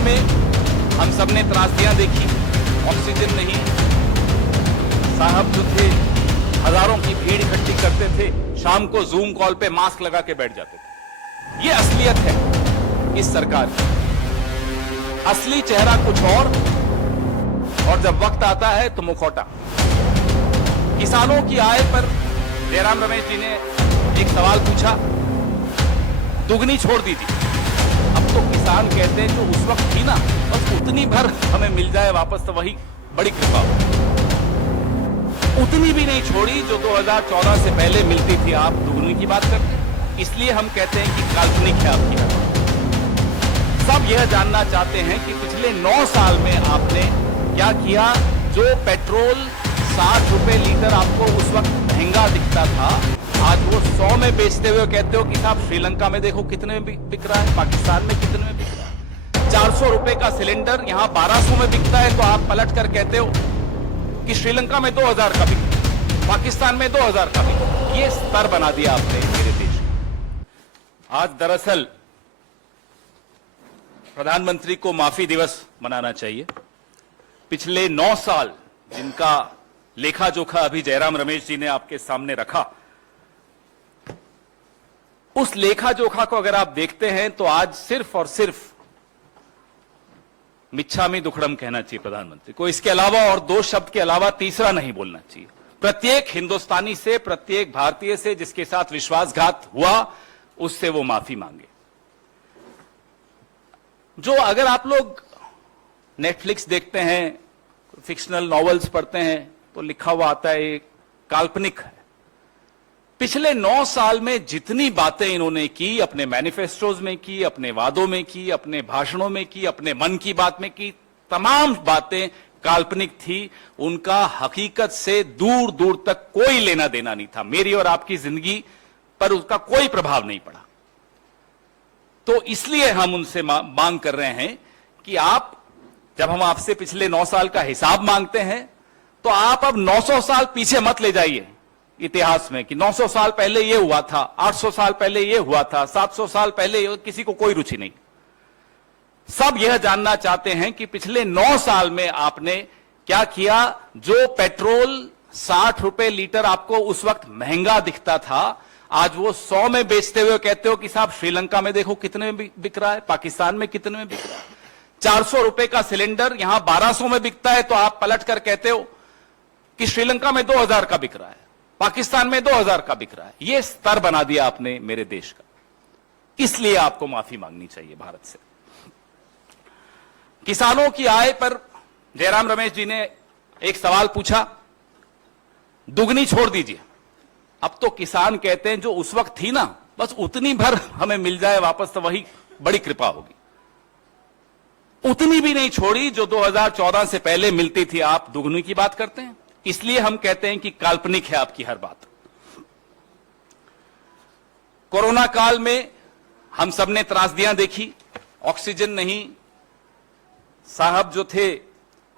में हम सबने त्रासदियां देखी, ऑक्सीजन नहीं, साहब जो थे हजारों की भीड़ इकट्ठी करते थे, शाम को जूम कॉल पे मास्क लगा के बैठ जाते थे। ये असलियत है इस सरकार की। असली चेहरा कुछ और जब वक्त आता है तो मुखौटा। किसानों की आय पर जयराम रमेश जी ने एक सवाल पूछा, दुगनी छोड़ दी थी। अब तो किसान कहते हैं जो उस वक्त थी ना, बस उतनी भर हमें मिल जाए वापस तो वही बड़ी कृपा हो। उतनी भी नहीं छोड़ी जो 2014 से पहले मिलती थी। आप दुगनी की बात करते हैं, इसलिए हम कहते हैं कि काल्पनिक है आपकी बात। सब यह जानना चाहते हैं कि पिछले 9 साल में आपने क्या किया। जो पेट्रोल 60 रुपए लीटर आपको उस वक्त महंगा दिखता था, आज वो 100 में बेचते हुए कहते हो कि साहब श्रीलंका में देखो कितने में बिक रहा है, पाकिस्तान में कितने में बिक रहा है। 400 रुपए का सिलेंडर यहां 1200 में बिकता है तो आप पलट कर कहते हो कि श्रीलंका में 2000 का बिक, पाकिस्तान में 2000 का बिक। ये स्तर बना दिया आपने मेरे देश का। आज दरअसल प्रधानमंत्री को माफी दिवस मनाना चाहिए। पिछले 9 साल जिनका लेखा जोखा अभी जयराम रमेश जी ने आपके सामने रखा, उस लेखा जोखा को अगर आप देखते हैं तो आज सिर्फ और सिर्फ मिच्छामी दुक्कड़म कहना चाहिए प्रधानमंत्री को। इसके अलावा और 2 शब्द के अलावा तीसरा नहीं बोलना चाहिए। प्रत्येक हिंदुस्तानी से, प्रत्येक भारतीय से जिसके साथ विश्वासघात हुआ, उससे वो माफी मांगे। जो अगर आप लोग नेटफ्लिक्स देखते हैं, फिक्शनल नॉवेल्स पढ़ते हैं तो लिखा हुआ आता है काल्पनिक है। पिछले 9 साल में जितनी बातें इन्होंने की, अपने मैनिफेस्टोज में की, अपने वादों में की, अपने भाषणों में की, अपने मन की बात में की, तमाम बातें काल्पनिक थी। उनका हकीकत से दूर दूर तक कोई लेना देना नहीं था। मेरी और आपकी जिंदगी पर उसका कोई प्रभाव नहीं पड़ा। तो इसलिए हम उनसे मांग कर रहे हैं कि आप, जब हम आपसे पिछले 9 साल का हिसाब मांगते हैं तो आप अब 900 साल पीछे मत ले जाइए इतिहास में कि 900 साल पहले ये हुआ था, 800 साल पहले ये हुआ था, 700 साल पहले। किसी को कोई रुचि नहीं। सब यह जानना चाहते हैं कि पिछले 9 साल में आपने क्या किया। जो पेट्रोल 60 रुपए लीटर आपको उस वक्त महंगा दिखता था, आज वो 100 में बेचते हुए कहते हो कि साहब श्रीलंका में देखो कितने में बिक रहा है, पाकिस्तान में कितने में बिक रहा है। 400 रुपए का सिलेंडर यहां 1200 में बिकता है तो आप पलट कर कहते हो कि श्रीलंका में 2000 का बिक रहा है, पाकिस्तान में 2000 का बिक रहा है। यह स्तर बना दिया आपने मेरे देश का। इसलिए आपको माफी मांगनी चाहिए भारत से। किसानों की आय पर जयराम रमेश जी ने एक सवाल पूछा, दुगनी छोड़ दीजिए। अब तो किसान कहते हैं जो उस वक्त थी ना, बस उतनी भर हमें मिल जाए वापस तो वही बड़ी कृपा होगी। उतनी भी नहीं छोड़ी जो 2014 से पहले मिलती थी। आप दुगनी की बात करते हैं, इसलिए हम कहते हैं कि काल्पनिक है आपकी हर बात। कोरोना काल में हम सबने त्रासदियां देखी, ऑक्सीजन नहीं, साहब जो थे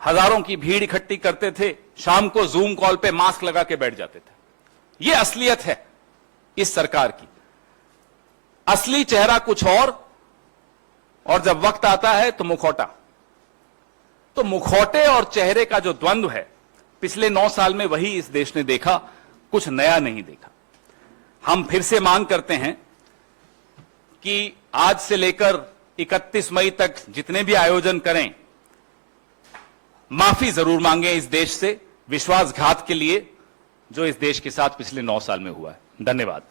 हजारों की भीड़ इकट्ठी करते थे, शाम को जूम कॉल पे मास्क लगा के बैठ जाते थे। यह असलियत है इस सरकार की। असली चेहरा कुछ और जब वक्त आता है तो मुखौटा। तो मुखौटे और चेहरे का जो द्वंद्व है, पिछले 9 साल में वही इस देश ने देखा, कुछ नया नहीं देखा। हम फिर से मांग करते हैं कि आज से लेकर 31 मई तक जितने भी आयोजन करें, माफी जरूर मांगें इस देश से विश्वासघात के लिए जो इस देश के साथ पिछले 9 साल में हुआ है। धन्यवाद।